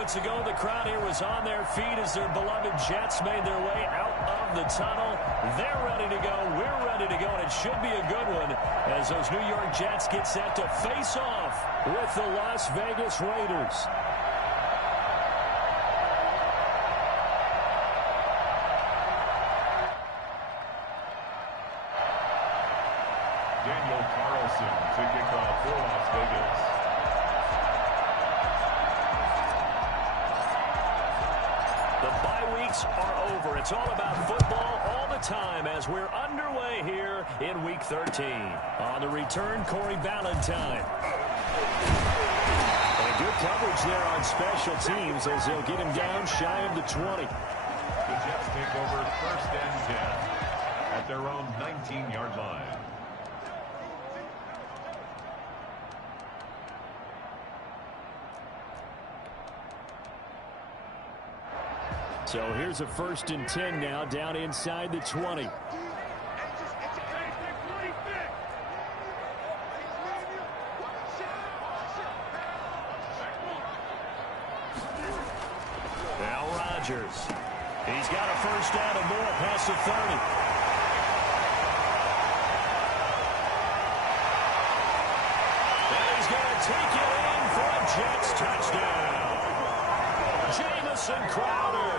moments ago, the crowd here was on their feet as their beloved Jets made their way out of the tunnel. They're ready to go. We're ready to go, and it should be a good one as those New York Jets get set to face off with the Las Vegas Raiders. Daniel Carlson to kick off for Las Vegas. The bye weeks are over. It's all about football all the time as we're underway here in Week 13. On the return, Corey Ballantyne. And good coverage there on special teams as they'll get him down shy of the 20. The Jets take over 1st and 10 at their own 19-yard line. So here's a 1st and 10 now down inside the 20. Now Rodgers. He's got a 1st down and more past the 30. And he's going to take it in for a Jets touchdown. Jamison Crowder,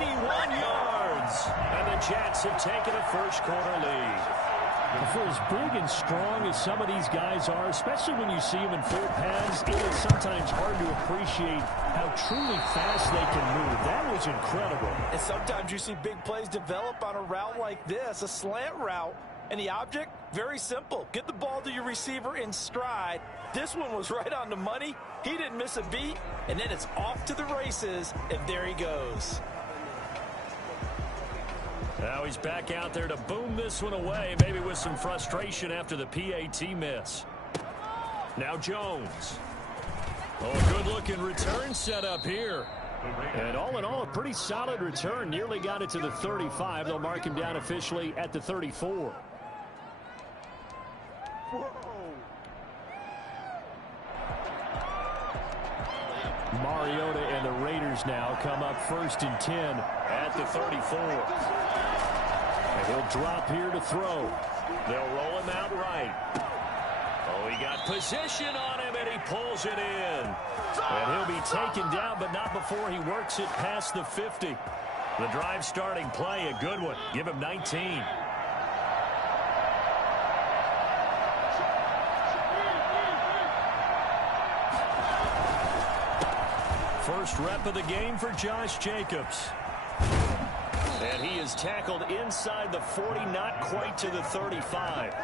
81 yards. And the Jets have taken a first-quarter lead. For as big and strong as some of these guys are, especially when you see them in full pads, it is sometimes hard to appreciate how truly fast they can move. That was incredible. And sometimes you see big plays develop on a route like this, a slant route. And the object, very simple. Get the ball to your receiver in stride. This one was right on the money. He didn't miss a beat. And then it's off to the races, and there he goes. Now he's back out there to boom this one away, maybe with some frustration after the PAT miss. Now Jones. Oh, good-looking return set up here. And all in all, a pretty solid return. Nearly got it to the 35. They'll mark him down officially at the 34. Mariota and the Raiders now come up 1st and 10 at the 34. And he'll drop here to throw. They'll roll him out right. Oh, he got position on him, and he pulls it in. And he'll be taken down, but not before he works it past the 50. The drive starting play, a good one. Give him 19. First rep of the game for Josh Jacobs. And he is tackled inside the 40, not quite to the 35.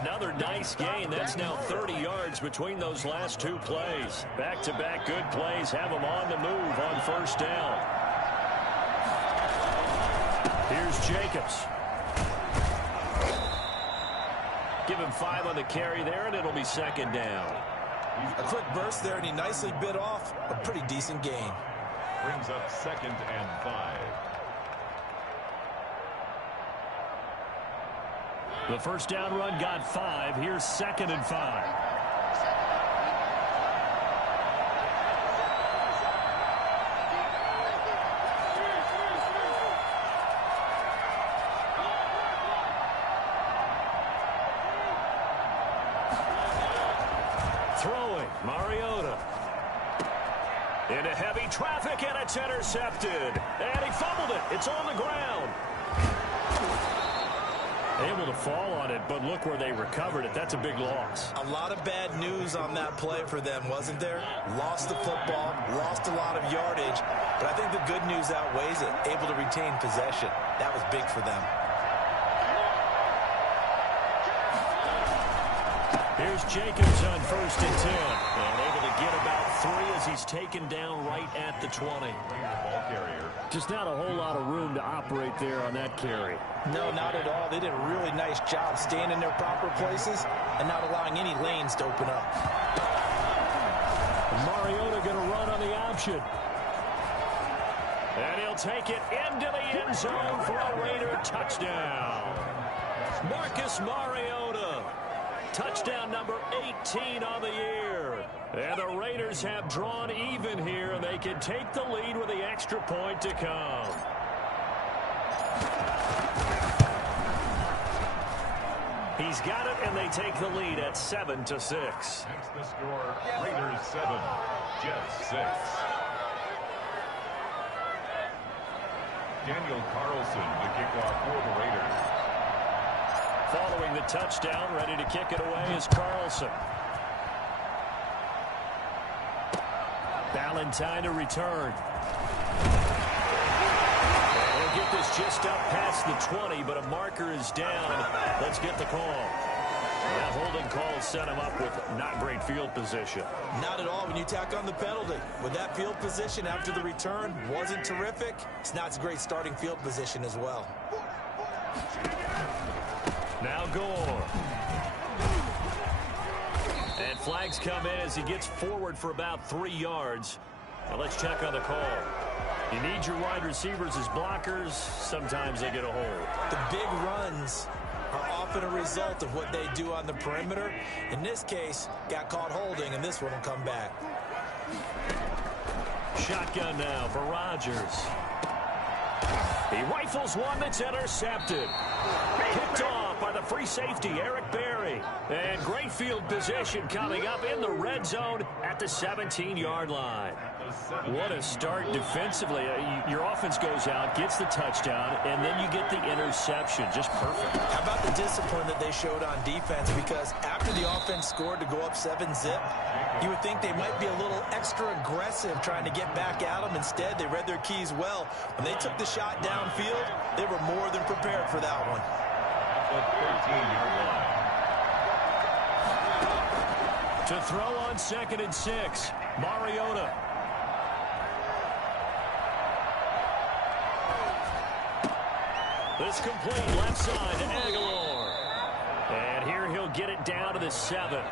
Another nice gain. That's now 30 yards between those last two plays. Back-to-back good plays have him on the move on 1st down. Here's Jacobs. Give him 5 on the carry there, and it'll be 2nd down. A quick burst there, and he nicely bit off a pretty decent gain. Brings up 2nd and 5. The 1st down run got 5. Here's 2nd and 5. Throwing, Mariota. Into heavy traffic, and it's intercepted. And he fumbled it. It's on the ground. Able to fall on it, but look where they recovered it. That's a big loss. A lot of bad news on that play for them, wasn't there? Lost the football, lost a lot of yardage, but I think the good news outweighs it. Able to retain possession. That was big for them. Here's Jacobs on 1st and 10. And able to get about 3 as he's taken down right at the 20. Ball carrier. Just not a whole lot of room to operate there on that carry. No, not at all. They did a really nice job staying in their proper places and not allowing any lanes to open up. Mariota going to run on the option. And he'll take it into the end zone for a Raider touchdown. Marcus Mariota. Touchdown number 18 on the year. And the Raiders have drawn even here in they can take the lead with the extra point to come. He's got it, and they take the lead at 7-6. That's the score. Raiders 7, Jets 6. Daniel Carlson, the kickoff for the Raiders. Following the touchdown, ready to kick it away is Carlson. Valentine to return. They'll get this just up past the 20, but a marker is down. Let's get the call. That holding call set him up with not great field position. Not at all when you tack on the penalty. With that field position after the return wasn't terrific. It's not a great starting field position as well. Now Gore. And flags come in as he gets forward for about 3 yards. Now let's check on the call. You need your wide receivers as blockers. Sometimes they get a hold. The big runs are often a result of what they do on the perimeter. In this case, got caught holding, and this one will come back. Shotgun now for Rodgers. He rifles one that's intercepted. Picked off by the free safety, Eric Berry. And great field position coming up in the red zone at the 17-yard line. What a start defensively. Your offense goes out, gets the touchdown, and then you get the interception. Just perfect. How about the discipline that they showed on defense? Because after the offense scored to go up 7-zip, you would think they might be a little extra aggressive trying to get back at them. Instead, they read their keys well. When they took the shot downfield, they were more than prepared for that one. The 13-yard line. To throw on 2nd and 6, Mariota. This complete left side to Aguilar. And here he'll get it down to the 7.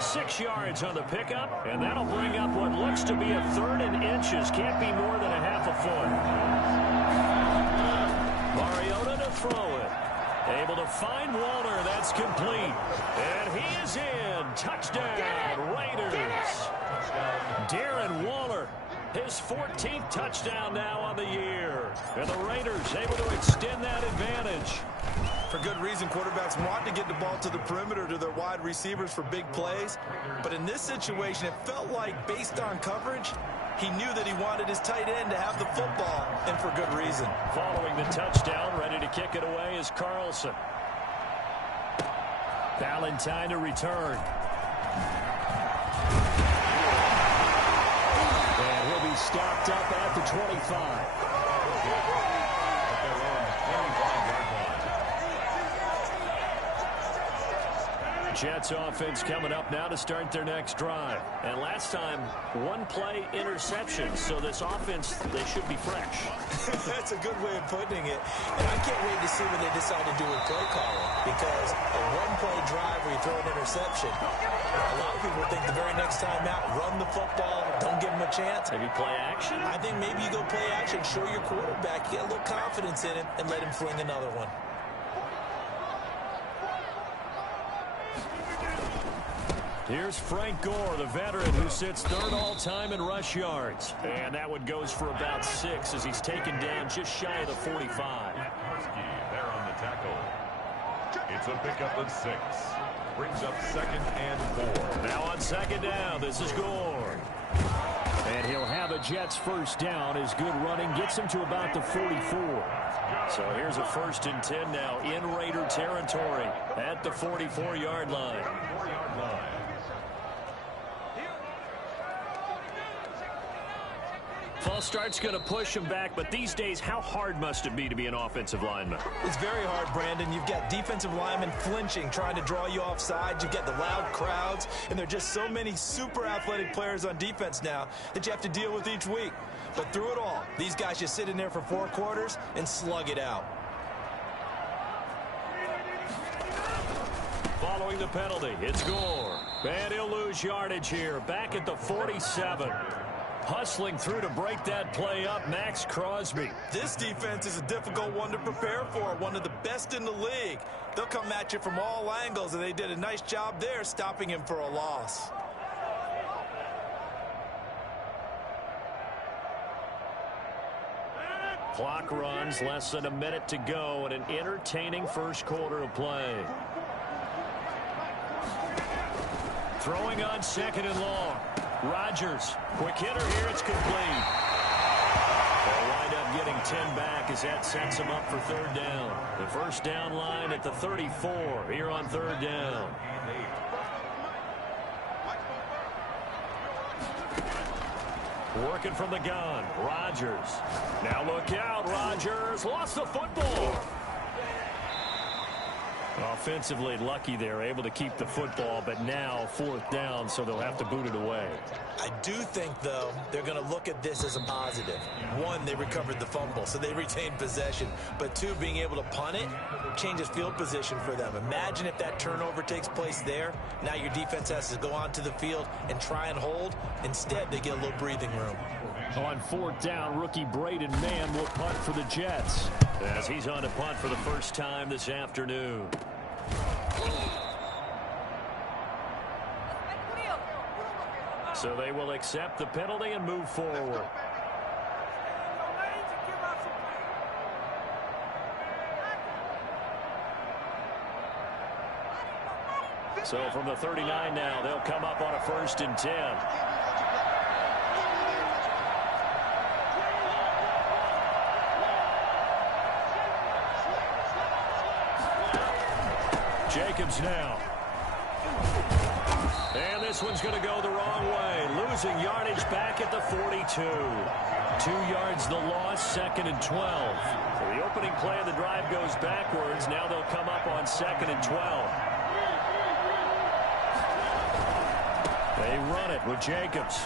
6 yards on the pickup, and that'll bring up what looks to be a 3rd and inches. Can't be more than a half a foot. Mariota to throw it. Able to find Waller. That's complete. And he is in. Touchdown, Raiders. Darren Waller. His 14th touchdown now on the year. And the Raiders able to extend that advantage. For good reason, quarterbacks want to get the ball to the perimeter to their wide receivers for big plays. But in this situation, it felt like based on coverage, he knew that he wanted his tight end to have the football, and for good reason. Following the touchdown, ready to kick it away is Carlson. Valentine to return. And he'll be stopped up at the 25. Jets offense coming up now to start their next drive. And last time, 1-play interception. So this offense, they should be fresh. That's a good way of putting it. And I can't wait to see what they decide to do with play calling. Because a 1-play drive where you throw an interception, a lot of people think the very next time out, run the football, don't give them a chance. Maybe play action? I think maybe you go play action, show your quarterback, you get a little confidence in him, and let him fling another one. Here's Frank Gore, the veteran who sits 3rd all-time in rush yards. And that one goes for about 6 as he's taken down just shy of the 45. There on the tackle. It's a pickup of 6. Brings up 2nd and 4. Now on 2nd down, this is Gore. And he'll have a Jets first down. His good running gets him to about the 44. So here's a 1st and 10 now in Raider territory at the 44-yard line. False start's going to push him back, but these days, how hard must it be to be an offensive lineman? It's very hard, Brandon. You've got defensive linemen flinching, trying to draw you offside. You've got the loud crowds, and there are just so many super athletic players on defense now that you have to deal with each week. But through it all, these guys just sit in there for 4 quarters and slug it out. Following the penalty, it's Gore. And he'll lose yardage here, back at the 47. Hustling through to break that play up, Max Crosby. This defense is a difficult one to prepare for, one of the best in the league. They'll come at you from all angles, and they did a nice job there stopping him for a loss. Clock runs, less than a minute to go, and an entertaining first quarter of play. Throwing on second and long. Rodgers, quick hitter here, it's complete. They'll wind up getting 10 back as that sets them up for third down. The first down line at the 34 here on third down. Working from the gun, Rodgers. Now look out, Rodgers lost the football. Offensively lucky they're able to keep the football, but now fourth down, so they'll have to boot it away. I do think, though, they're going to look at this as a positive. One, they recovered the fumble, so they retained possession. But two, being able to punt it changes field position for them. Imagine if that turnover takes place there. Now your defense has to go onto the field and try and hold. Instead, they get a little breathing room. On fourth down, rookie Braden Mann will punt for the Jets, as he's on to punt for the first time this afternoon. So they will accept the penalty and move forward. So from the 39 now, they'll come up on a 1st and 10. Jacobs now. And this one's going to go the wrong way. Losing yardage back at the 42. 2 yards the loss, 2nd and 12. So the opening play of the drive goes backwards. Now they'll come up on 2nd and 12. They run it with Jacobs.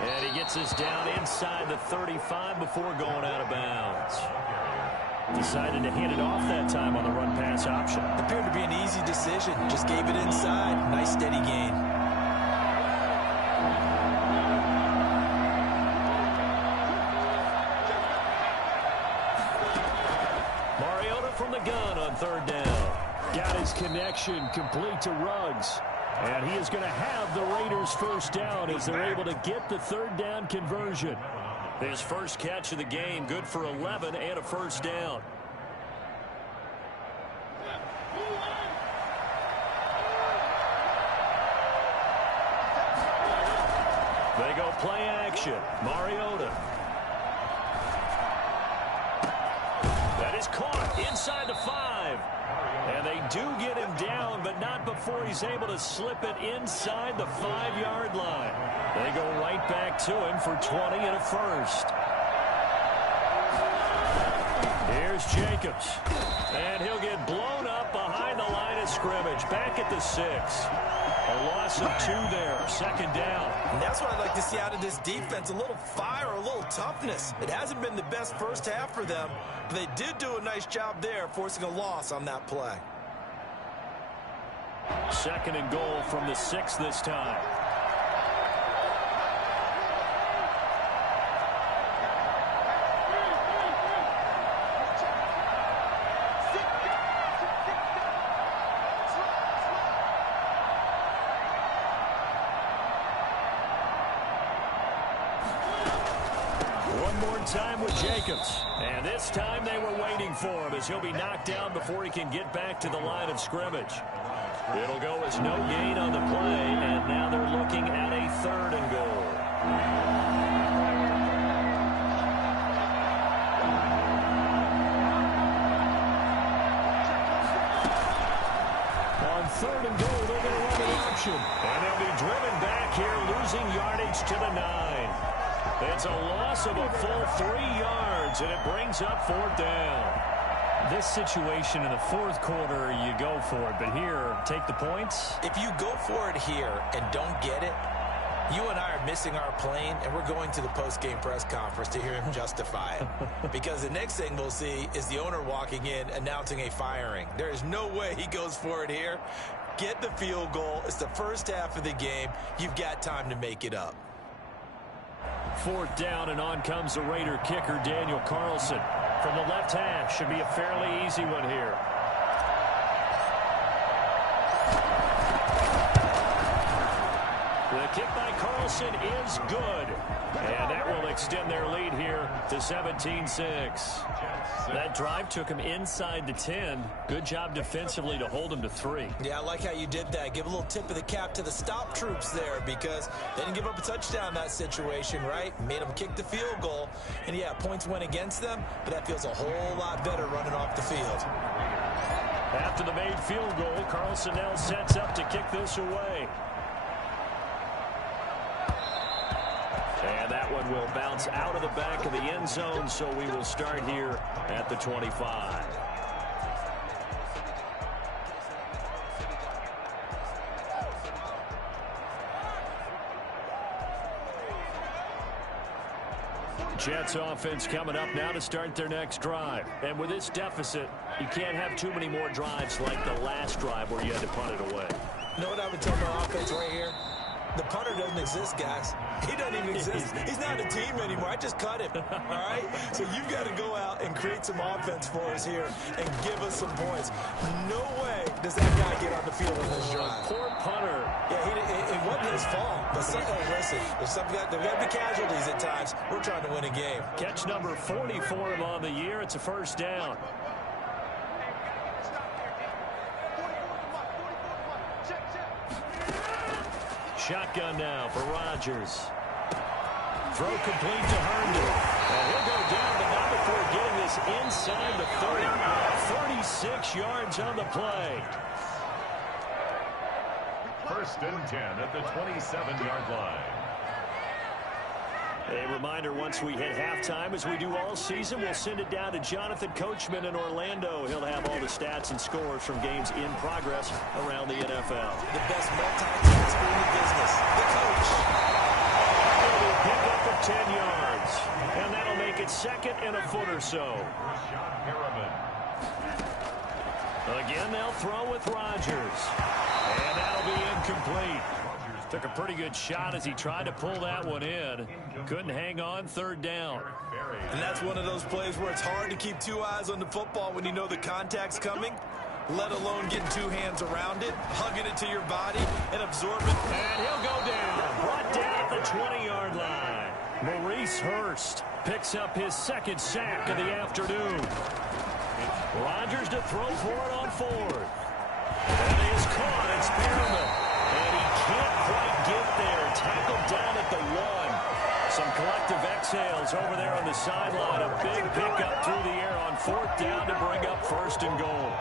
And he gets us down inside the 35 before going out of bounds. Decided to hand it off that time on the run-pass option. Appeared to be an easy decision. Just gave it inside. Nice steady gain. Mariota from the gun on third down. Got his connection complete to Ruggs. And he is going to have the Raiders first down as they're able to get the third down conversion. His first catch of the game, good for 11 and a first down. They go play action. Mariota. That is caught inside the 5. And they do get him down, but not before he's able to slip it inside the 5-yard line. They go right back to him for 20 and a first. Here's Jacobs. And he'll get blown up behind the line of scrimmage. Back at the 6. A loss of 2 there. 2nd down. And that's what I'd like to see out of this defense. A little fire, a little toughness. It hasn't been the best first half for them, but they did do a nice job there, forcing a loss on that play. 2nd and goal from the 6 this time. Time with Jacobs, and this time they were waiting for him as he'll be knocked down before he can get back to the line of scrimmage. It'll go as no gain on the play, and now they're looking at a 3rd and goal. On 3rd and goal, they're going to run the option, and they'll be driven back here, losing yardage to the 9. It's a loss of a full 3 yards, and it brings up 4th down. This situation in the 4th quarter, you go for it. But here, take the points. If you go for it here and don't get it, you and I are missing our plane, and we're going to the post-game press conference to hear him justify it. Because the next thing we'll see is the owner walking in announcing a firing. There is no way he goes for it here. Get the field goal. It's the first half of the game. You've got time to make it up. 4th down, and on comes the Raider kicker, Daniel Carlson. From the left hash, should be a fairly easy one here. The kick by Carlson is good. And that will extend their lead here to 17-6. That drive took him inside the 10. Good job defensively to hold him to 3. Yeah, I like how you did that. Give a little tip of the cap to the stop troops there because they didn't give up a touchdown in that situation, right? Made them kick the field goal. And, yeah, points went against them, but that feels a whole lot better running off the field. After the made field goal, Carlson now sets up to kick this away. And that one will bounce out of the back of the end zone, so we will start here at the 25. Jets offense coming up now to start their next drive. And with this deficit, you can't have too many more drives like the last drive where you had to punt it away. You know what I would tell my offense right here? The punter doesn't exist, guys. He doesn't even exist. He's not a team anymore. I just cut him, all right? So you've got to go out and create some offense for us here and give us some points. No way does that guy get on the field on this drive. Poor punter. Yeah, it wasn't his fault. But listen, there's got to be casualties at times. We're trying to win a game. Catch number 40 for him on the year. It's a first down. Shotgun now for Rodgers. Throw complete to Herndon. And he'll go down, but not before getting this inside the 30. 36 yards on the play. First and 10 at the 27-yard line. A reminder, once we hit halftime, as we do all season, we'll send it down to Jonathan Coachman in Orlando. He'll have all the stats and scores from games in progress around the NFL. The best multitasker in the business, the coach. It'll be a pickup of 10 yards, and that'll make it second and a foot or so. Again, they'll throw with Rodgers, and that'll be incomplete. Took a pretty good shot as he tried to pull that one in. Couldn't hang on, third down. And that's one of those plays where it's hard to keep two eyes on the football when you know the contact's coming, let alone getting two hands around it, hugging it to your body, and absorbing. And he'll go down. Brought down at the 20-yard line. Maurice Hurst picks up his second sack of the afternoon. Rodgers to throw for it on fourth. And he is caught. It's Perriman. And he can't quite get there. Tackled down at the 1. Some collective exhales over there on the sideline. A big pickup through the air on fourth down to bring up first and goal.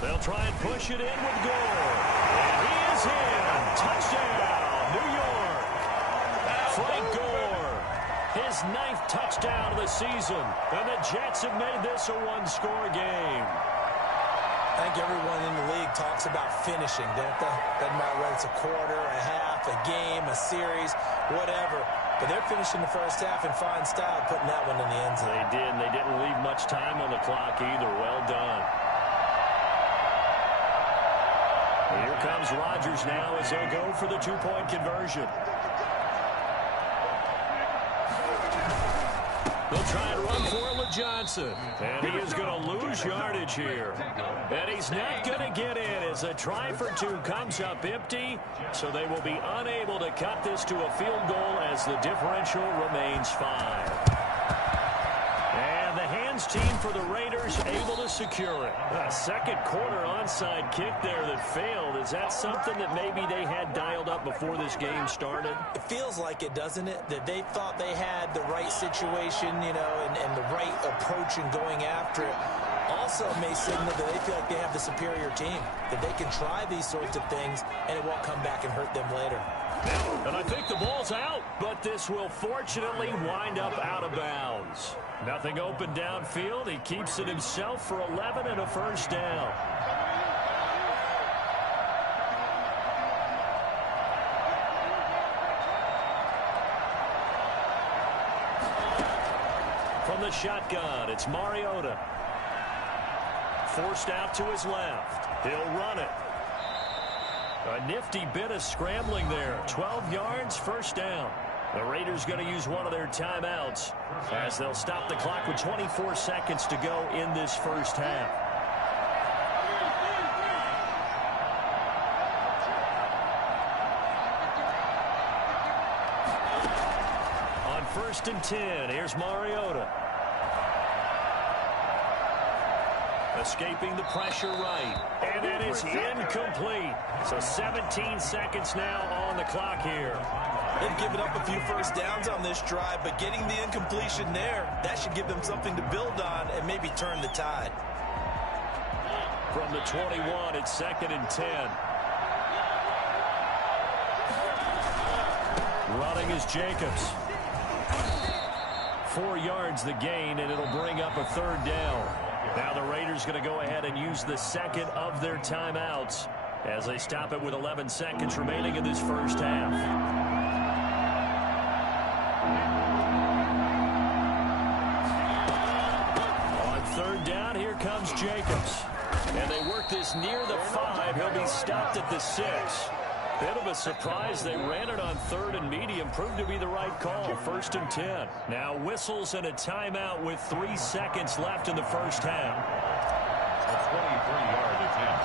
They'll try and push it in with Gore. And he is in. Touchdown, New York. Frank Gore, his 9th touchdown of the season. And the Jets have made this a one-score game. I think everyone in the league talks about finishing, don't they? Doesn't matter whether it's a quarter, a half, a game, a series, whatever. But they're finishing the first half in fine style, putting that one in the end zone. They did, and they didn't leave much time on the clock either. Well done. Here comes Rodgers now as they'll go for the two-point conversion. They'll try and run for it with Johnson. And he is going to lose yardage here. And he's not going to get in as a try for two comes up empty. So they will be unable to cut this to a field goal as the differential remains 5. And the hands team for the Raiders able to secure it. A second quarter onside kick there that failed. Is that something that maybe they had dialed up before this game started? It feels like it, doesn't it? That they thought they had the right situation, you know, and the right approach in going after it. Also may signal that they feel like they have the superior team, that they can try these sorts of things and it won't come back and hurt them later. And I think the ball's out, but this will fortunately wind up out of bounds. Nothing open downfield. He keeps it himself for 11 and a first down. From the shotgun, it's Mariota. Forced out to his left. He'll run it. A nifty bit of scrambling there. 12 yards, first down. The Raiders going to use one of their timeouts as they'll stop the clock with 24 seconds to go in this first half. On 1st and 10, here's Mariota. Escaping the pressure right. And it is incomplete. So 17 seconds now on the clock here. They've given up a few first downs on this drive, but getting the incompletion there, that should give them something to build on and maybe turn the tide. From the 21, it's 2nd and 10. Running is Jacobs. 4 yards the gain, and it'll bring up a 3rd down. Now the Raiders going to go ahead and use the second of their timeouts as they stop it with 11 seconds remaining in this first half. On 3rd down, here comes Jacobs. And they work this near the 5. He'll be stopped at the 6. Bit of a surprise. They ran it on 3rd and medium. Proved to be the right call. 1st and 10. Now whistles and a timeout with 3 seconds left in the first half. A 23-yard attempt.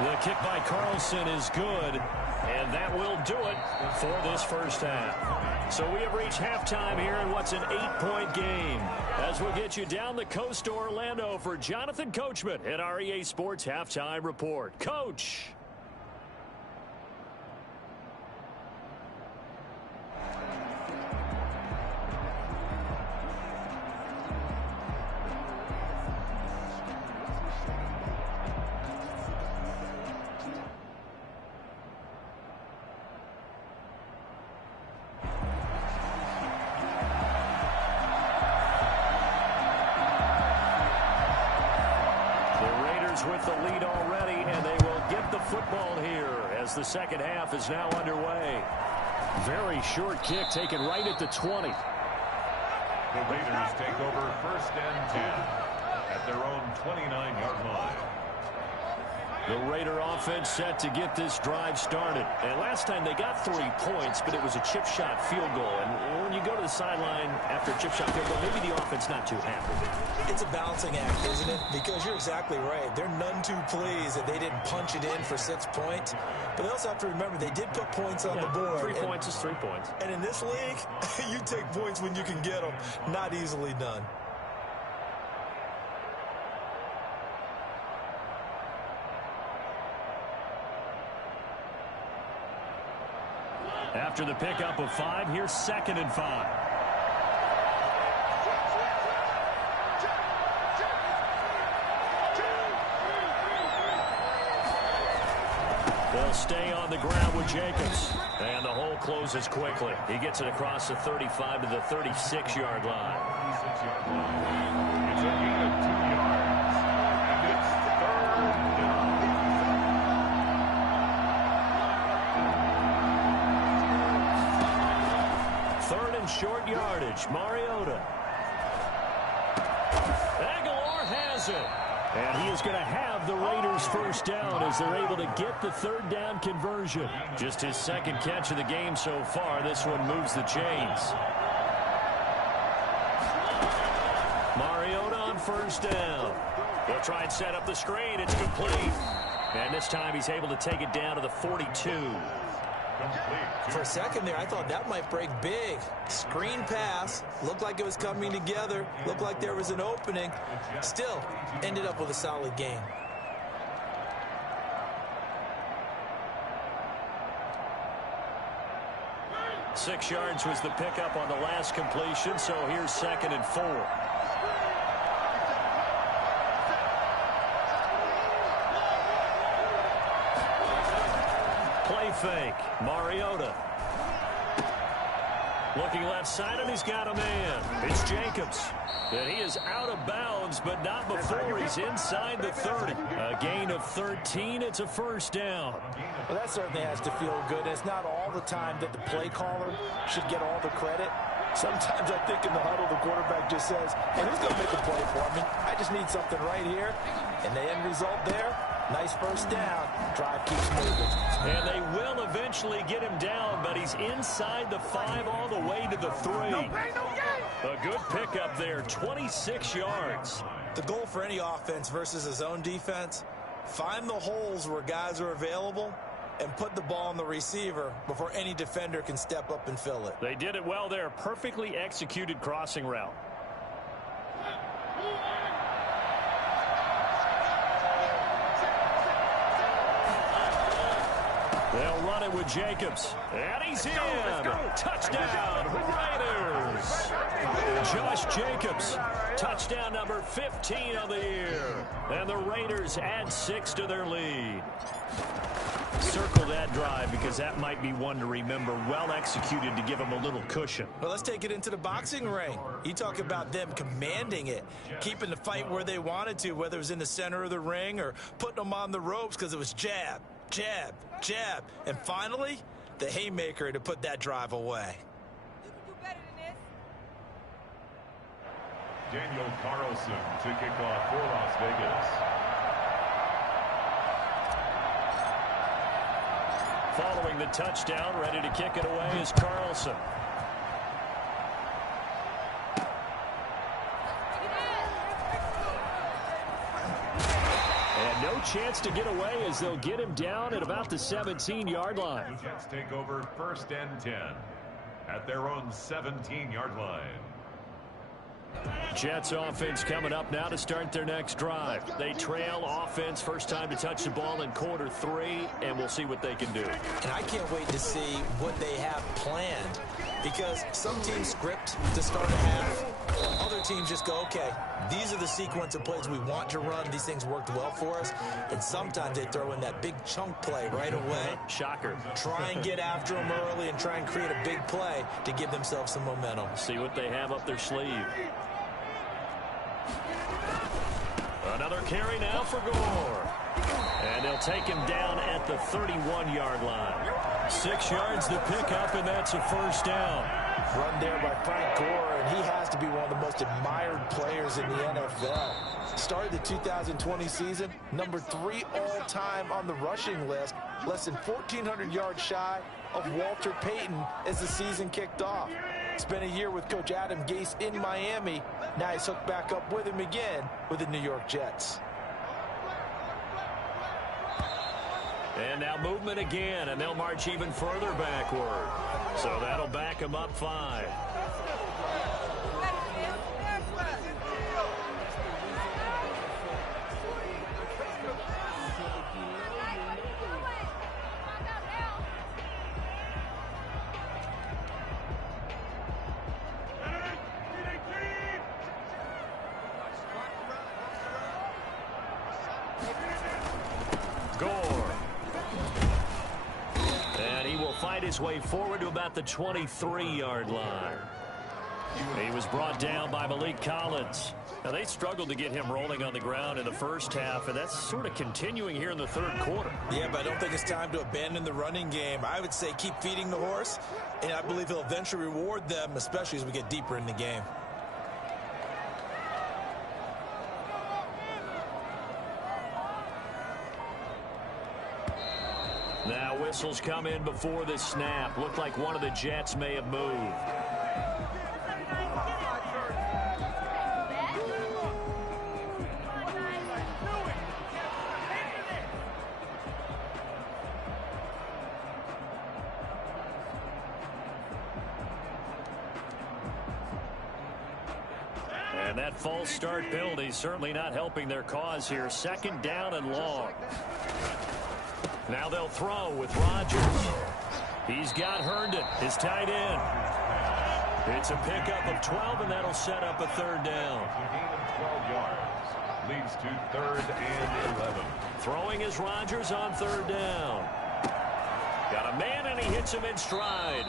The kick by Carlson is good. And that will do it for this first half. So we have reached halftime here in what's an 8-point game. As we'll get you down the coast to Orlando for Jonathan Coachman at our EA Sports Halftime Report. Coach. With the lead already, and they will get the football here as the second half is now underway. Very short kick taken right at the 20. The Raiders take over 1st and 10 at their own 29-yard line. The Raider offense set to get this drive started. And last time they got 3 points, but it was a chip shot field goal. And when you go to the sideline after a chip shot field goal, maybe the offense not too happy. It's a balancing act, isn't it? Because you're exactly right. They're none too pleased that they didn't punch it in for 6 points. But they also have to remember they did put points on the board. 3 points is 3 points. And in this league, you take points when you can get them. Not easily done. After the pickup of 5, here's 2nd and 5. They'll stay on the ground with Jacobs. And the hole closes quickly. He gets it across the 35 to the 36-yard line. 36-yard line. It's a gain of 2 yards. And it's 3rd down. Short yardage. Mariota. Aguilar has it. And he is going to have the Raiders first down as they're able to get the 3rd down conversion. Just his 2nd catch of the game so far. This one moves the chains. Mariota on 1st down. They'll try and set up the screen. It's complete. And this time he's able to take it down to the 42. For a second there, I thought that might break big. Screen pass. Looked like it was coming together. Looked like there was an opening. Still, ended up with a solid gain. Six yards was the pickup on the last completion, so here's 2nd and 4. Play fake. Mariota. Looking left side, and he's got a man. It's Jacobs. And he is out of bounds, but not before he's inside the 30. A gain of 13. It's a first down. Well, that certainly has to feel good. It's not all the time that the play caller should get all the credit. Sometimes I think in the huddle, the quarterback just says, hey, who's going to make a play for me? I just need something right here. And the end result there, Nice first down. Drive keeps moving. And they will eventually get him down, but he's inside the 5 all the way to the 3. A good pickup there, 26 yards. The goal for any offense versus a zone defense, find the holes where guys are available and put the ball on the receiver before any defender can step up and fill it. They did it well there. Perfectly executed crossing route. They'll run it with Jacobs. And he's in. Touchdown, Raiders. Josh Jacobs, touchdown number 15 of the year. And the Raiders add 6 to their lead. Circle that drive because that might be one to remember. Well executed to give them a little cushion. Well, let's take it into the boxing ring. You talk about them commanding it, keeping the fight where they wanted to, whether it was in the center of the ring or putting them on the ropes because it was jab, jab, jab. And finally, the haymaker to put that drive away. Daniel Carlson to kick off for Las Vegas. Following the touchdown, ready to kick it away is Carlson. And no chance to get away as they'll get him down at about the 17-yard line. The Jets take over 1st and 10 at their own 17-yard line. Jets offense coming up now to start their next drive. They trail offense, first time to touch the ball in quarter 3, and we'll see what they can do. And I can't wait to see what they have planned because some teams script to start a half. Other teams just go, okay, these are the sequence of plays we want to run. These things worked well for us. And sometimes they throw in that big chunk play right away. Shocker. Try and get after them early and try and create a big play to give themselves some momentum. See what they have up their sleeve. Another carry now for Gore. And they'll take him down at the 31-yard line. 6 yards to pick up, and that's a first down. Run there by Frank Gore, and he has to be one of the most admired players in the NFL. Started the 2020 season, number 3 all-time on the rushing list, less than 1,400 yards shy of Walter Payton as the season kicked off. Spent a year with Coach Adam Gase in Miami. Now he's hooked back up with him again with the New York Jets. And now movement again, and they'll march even further backward. So that'll back them up 5. His way forward to about the 23-yard line. He was brought down by Malik Collins. Now, they struggled to get him rolling on the ground in the first half, and that's sort of continuing here in the third quarter. Yeah, but I don't think it's time to abandon the running game. I would say keep feeding the horse, and I believe he'll eventually reward them, especially as we get deeper in the game. Now whistles come in before the snap. Looked like one of the Jets may have moved. And that false start penalty certainly not helping their cause here. 2nd down and long. Now they'll throw with Rodgers. He's got Herndon, his tight end. It's a pickup of 12, and that'll set up a 3rd down. A gain of 12 yards. Leads to 3rd and 11. Throwing is Rodgers on 3rd down. Got a man, and he hits him in stride.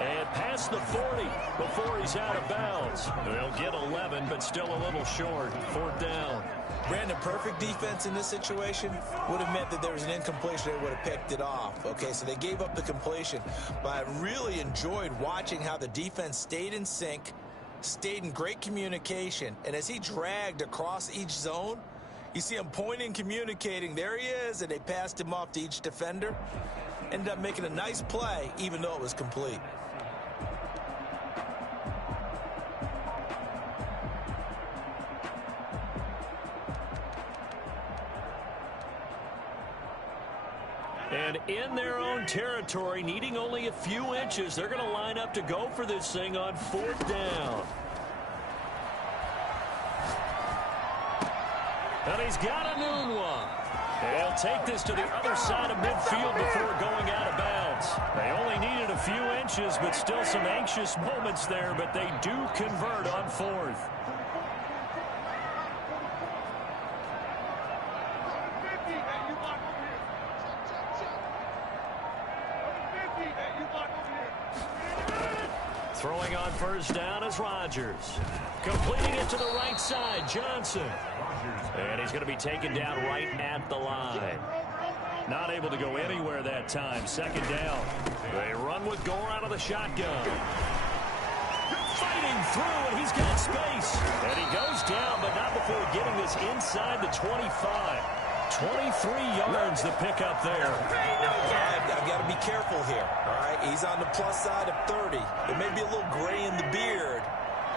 And past the 40 before he's out of bounds. They'll get 11, but still a little short. 4th down. Brandon, perfect defense in this situation would have meant that there was an incompletion. They would have picked it off. Okay, so they gave up the completion. But I really enjoyed watching how the defense stayed in sync, stayed in great communication. And as he dragged across each zone, You see him pointing, communicating. There he is, and they passed him off to each defender. Ended up making a nice play, even though it was complete. And in their own territory, needing only a few inches, they're going to line up to go for this thing on 4th down. And he's got a noon one. They'll take this to the other side of midfield before going out of bounds. They only needed a few inches, but still some anxious moments there, but they do convert on 4th. Throwing on 1st down is Rodgers. Completing it to the right side, Johnson. And he's going to be taken down right at the line. Not able to go anywhere that time. 2nd down. They run with Gore out of the shotgun. Fighting through, and he's got space. And he goes down, but not before getting this inside the 25. 23 yards the pickup there. I've got to be careful here, all right? He's on the plus side of 30. It may be a little gray in the beard,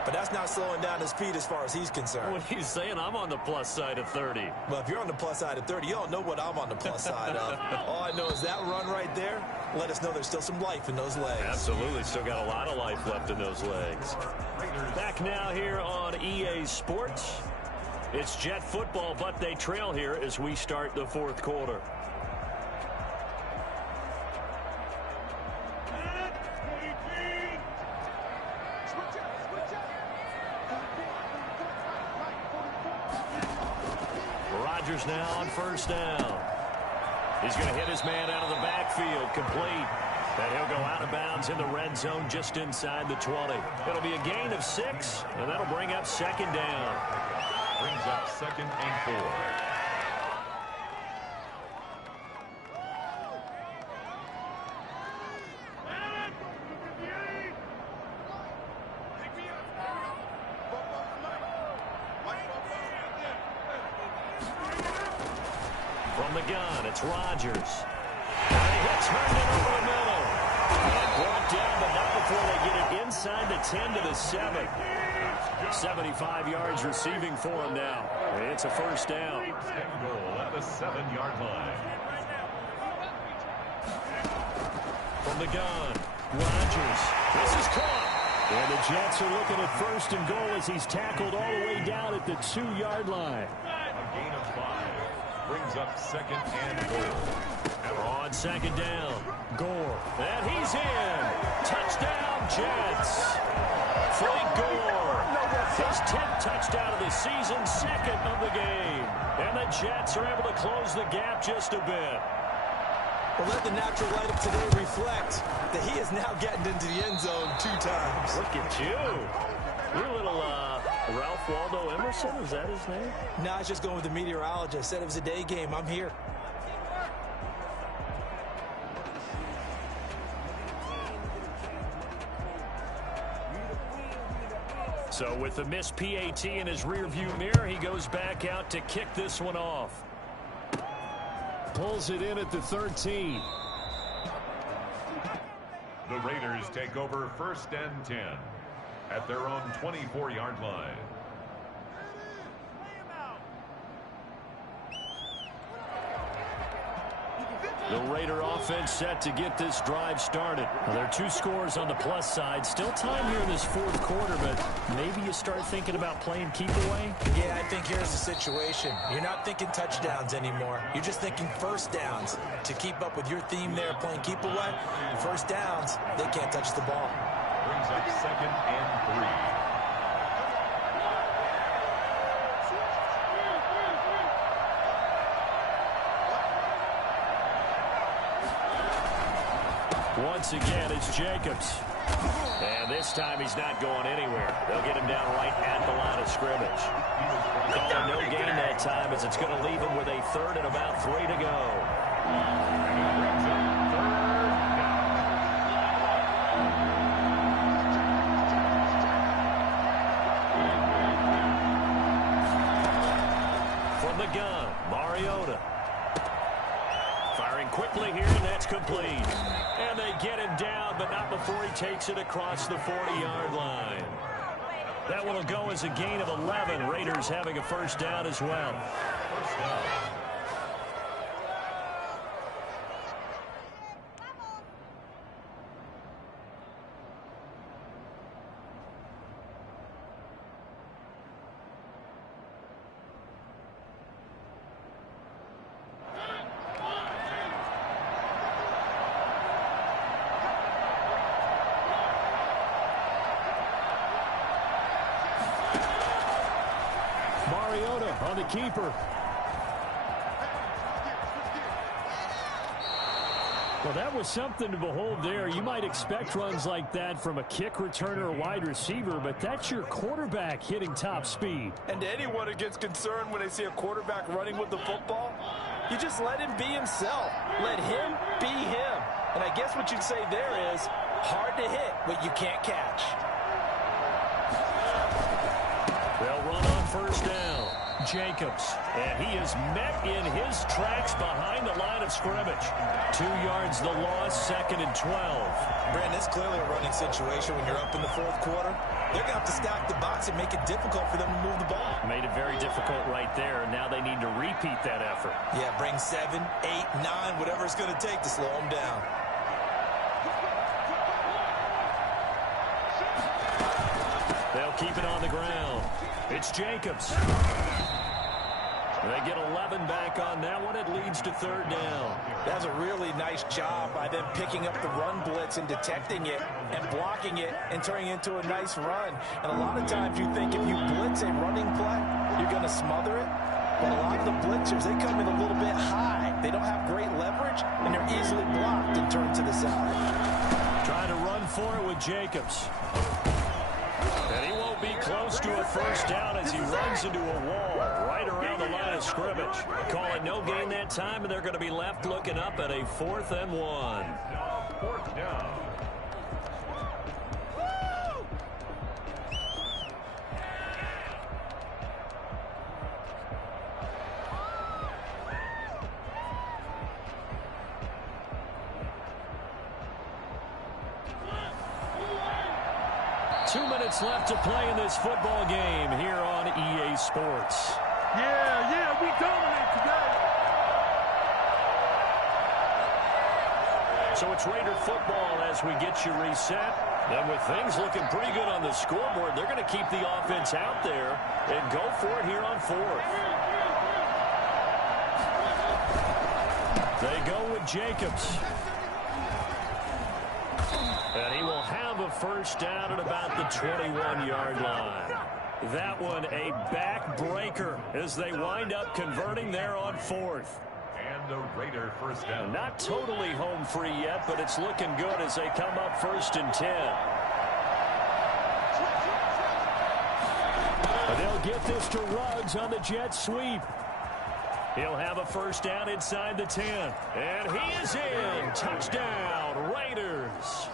but that's not slowing down his speed as far as he's concerned. What he's saying, I'm on the plus side of 30. Well, if you're on the plus side of 30, you don't know what I'm on the plus side of. All I know is that run right there let us know there's still some life in those legs. Absolutely. Still got a lot of life left in those legs. Back now here on EA Sports. It's Jet football, but they trail here as we start the 4th quarter. Rodgers now on 1st down. He's going to hit his man out of the backfield, complete. And he'll go out of bounds in the red zone just inside the 20. It'll be a gain of 6, and that'll bring up 2nd down. Brings up 2nd and 4. From the gun, it's Rodgers. And he hits Herndon over the middle. And brought down, but not before they get it inside the 10 to the 7. 75 yards receiving for him now. It's a 1st down. And goal at the 7-yard line. From the gun, Rodgers. This is caught. And the Jets are looking at 1st and goal as he's tackled all the way down at the 2-yard line. A gain of 5. Brings up 2nd and goal. On 2nd down, Gore. And he's in. Touchdown, Jets. Frank Gore. His 10th touchdown of the season, 2nd of the game. And the Jets are able to close the gap just a bit. Well, let the natural light of today reflect that he is now getting into the end zone 2 times. Look at you. You're a little Ralph Waldo Emerson, is that his name? No, I was just going with the meteorologist. Said it was a day game. I'm here. So with the missed PAT in his rearview mirror, he goes back out to kick this one off. Pulls it in at the 13. The Raiders take over 1st and 10 at their own 24-yard line. The Raider offense set to get this drive started. Well, there are 2 scores on the plus side. Still time here in this 4th quarter, but maybe you start thinking about playing keep away? Yeah, I think here's the situation. You're not thinking touchdowns anymore. You're just thinking 1st downs. To keep up with your theme there, playing keep away, 1st downs, they can't touch the ball. Brings up 2nd and 3. Once again, it's Jacobs. And this time he's not going anywhere. They'll get him down right at the line of scrimmage. Calling no gain that time as it's going to leave him with a 3rd and about 3 to go. From the gun. Mariota. Firing quickly here, and that's complete. And they get him down, but not before he takes it across the 40-yard line. That one will go as a gain of 11. Raiders having a first down as well. First down. Mariota on the keeper. Well, that was something to behold there. You might expect runs like that from a kick returner or wide receiver, but that's your quarterback hitting top speed. And to anyone who gets concerned when they see a quarterback running with the football, you just let him be himself. Let him be him. And I guess what you'd say there is hard to hit what you can't catch. They'll run on first down. Jacobs. And he is met in his tracks behind the line of scrimmage. 2 yards the loss, 2nd and 12. Brandon, it's clearly a running situation when you're up in the fourth quarter. They're going to have to stack the box and make it difficult for them to move the ball. Made it very difficult right there, and now they need to repeat that effort. Yeah, bring 7, 8, 9, whatever it's going to take to slow them down. They'll keep it on the ground. It's Jacobs. They get 11 back on that one. It leads to third down. That's a really nice job by them picking up the run blitz and detecting it and blocking it and turning it into a nice run. And a lot of times you think if you blitz a running play, you're going to smother it. But a lot of the blitzers, they come in a little bit high. They don't have great leverage, and they're easily blocked and turned to the side. Trying to run for it with Jacobs. And he won't be close to a first down as he runs into a wall right around the line of scrimmage. Call it no gain that time, and they're going to be left looking up at a 4th and 1. Now, fourth down. Left to play in this football game here on EA Sports. Yeah, we dominate today. So it's Raider football as we get you reset. And with things looking pretty good on the scoreboard, they're going to keep the offense out there and go for it here on 4th. They go with Jacobs. And he will have a first down at about the 21-yard line. That one a backbreaker as they wind up converting there on 4th. And a Raider first down. Not totally home free yet, but it's looking good as they come up 1st and 10. But they'll get this to Ruggs on the jet sweep. He'll have a first down inside the 10. And he is in. Touchdown, Raiders.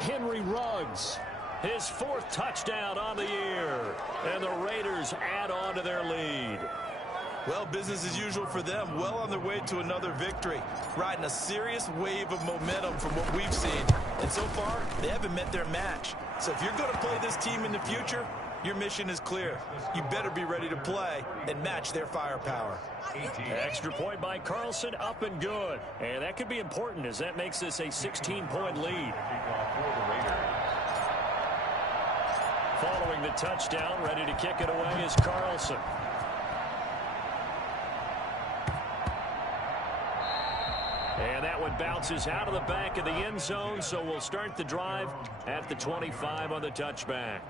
Henry Ruggs, his 4th touchdown on the year. And the Raiders add on to their lead. Well, business as usual for them. Well on their way to another victory. Riding a serious wave of momentum from what we've seen. And so far, they haven't met their match. So if you're going to play this team in the future, your mission is clear. You better be ready to play and match their firepower. Extra point by Carlson, up and good. And that could be important as that makes this a 16-point lead. Following the touchdown, ready to kick it away is Carlson. And that one bounces out of the back of the end zone, so we'll start the drive at the 25 on the touchback.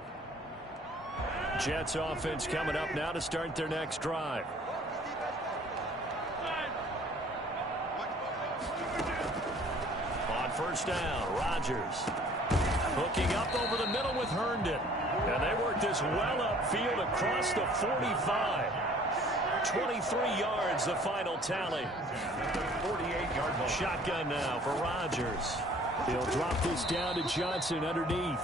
Jets offense coming up now to start their next drive. On first down, Rodgers hooking up over the middle with Herndon. And they work this well upfield across the 45. 23 yards, the final tally. 48-yard line. Shotgun now for Rodgers. He'll drop this down to Johnson underneath.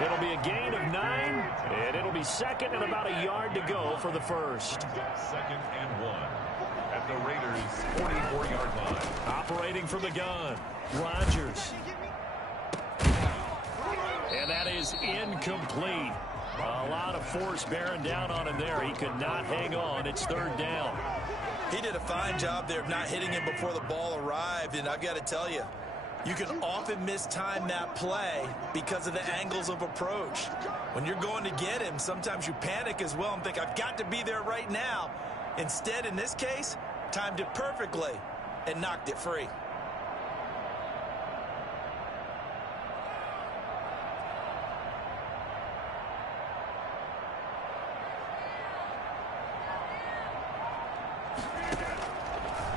It'll be a gain of 9, and it'll be second and about a yard to go for the first. Second and 1 at the Raiders' 44-yard line. Operating from the gun, Rodgers. And that is incomplete. A lot of force bearing down on him there. He could not hang on. It's third down. He did a fine job there of not hitting him before the ball arrived, and I've got to tell you, you can often mistime that play because of the angles of approach. When you're going to get him, sometimes you panic as well and think, I've got to be there right now. Instead, in this case, timed it perfectly and knocked it free.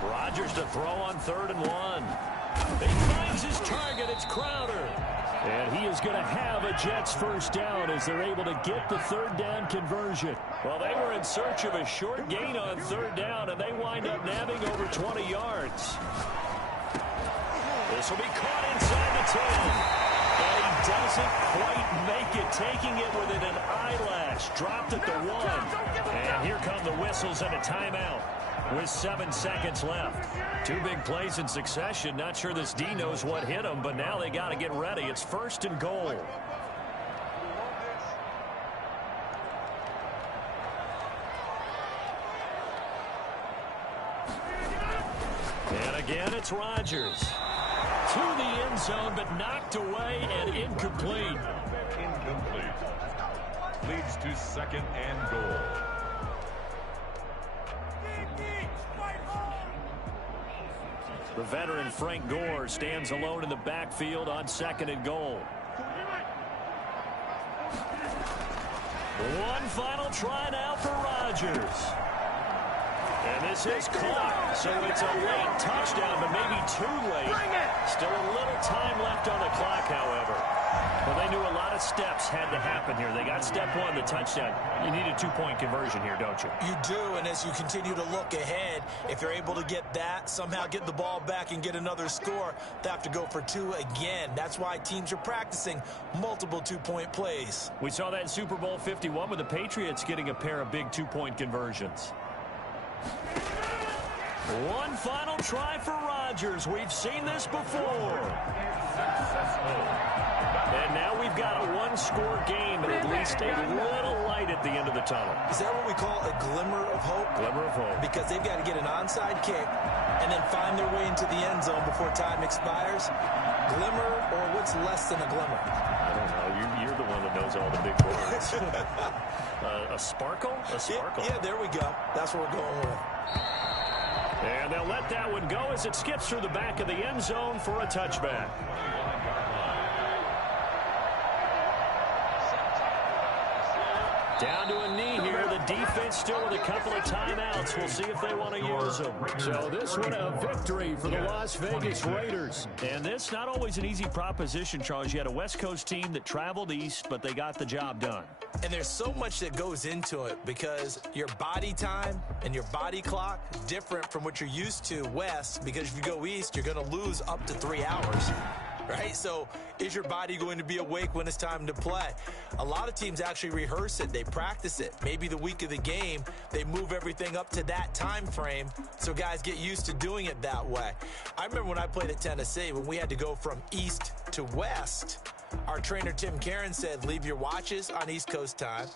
Rodgers to throw on 3rd and 1. He finds his target. It's Crowder. And he is going to have a Jets first down as they're able to get the third down conversion. Well, they were in search of a short gain on 3rd down, and they wind up nabbing over 20 yards. This will be caught inside the 10. And he doesn't quite make it, taking it within an eyelash. Dropped at the 1. And here come the whistles and a timeout with 7 seconds left. 2 big plays in succession. Not sure this D knows what hit him, but now they got to get ready. It's 1st and goal. And again, it's Rodgers. To the end zone, but knocked away and incomplete. Incomplete. Leads to 2nd and goal. The veteran Frank Gore stands alone in the backfield on 2nd and goal. One final try now for Rodgers. And this is caught, so it's a late touchdown, but maybe too late. Still a little time left on the clock, however. Well, they knew a lot of steps had to happen here. They got step 1, the touchdown. You need a 2-point conversion here, don't you? You do, and as you continue to look ahead, if they're able to get that, somehow get the ball back and get another score, they have to go for 2 again. That's why teams are practicing multiple 2-point plays. We saw that in Super Bowl 51 with the Patriots getting a pair of big 2-point conversions. One final try for Rodgers. We've seen this before. And now we've got a 1-score game and at least a little light at the end of the tunnel. Is that what we call a glimmer of hope? Glimmer of hope. Because they've got to get an onside kick and then find their way into the end zone before time expires. Glimmer, or what's less than a glimmer? I don't know. You're the one that knows all the big words. A sparkle? A sparkle. Yeah, there we go. That's what we're going with. And they'll let that one go as it skips through the back of the end zone for a touchback. Down to a knee here. The defense still with a couple of timeouts. We'll see if they want to use them. So this one a victory for the Las Vegas Raiders. And this not always an easy proposition, Charles. You had a West Coast team that traveled east, but they got the job done. And there's so much that goes into it because your body time and your body clock is different from what you're used to west, because if you go east, you're going to lose up to 3 hours. Right? So is your body going to be awake when it's time to play? A lot of teams actually rehearse it. They practice it. Maybe the week of the game, they move everything up to that time frame so guys get used to doing it that way. I remember when I played at Tennessee, when we had to go from east to west, our trainer Tim Karen said, leave your watches on East Coast time.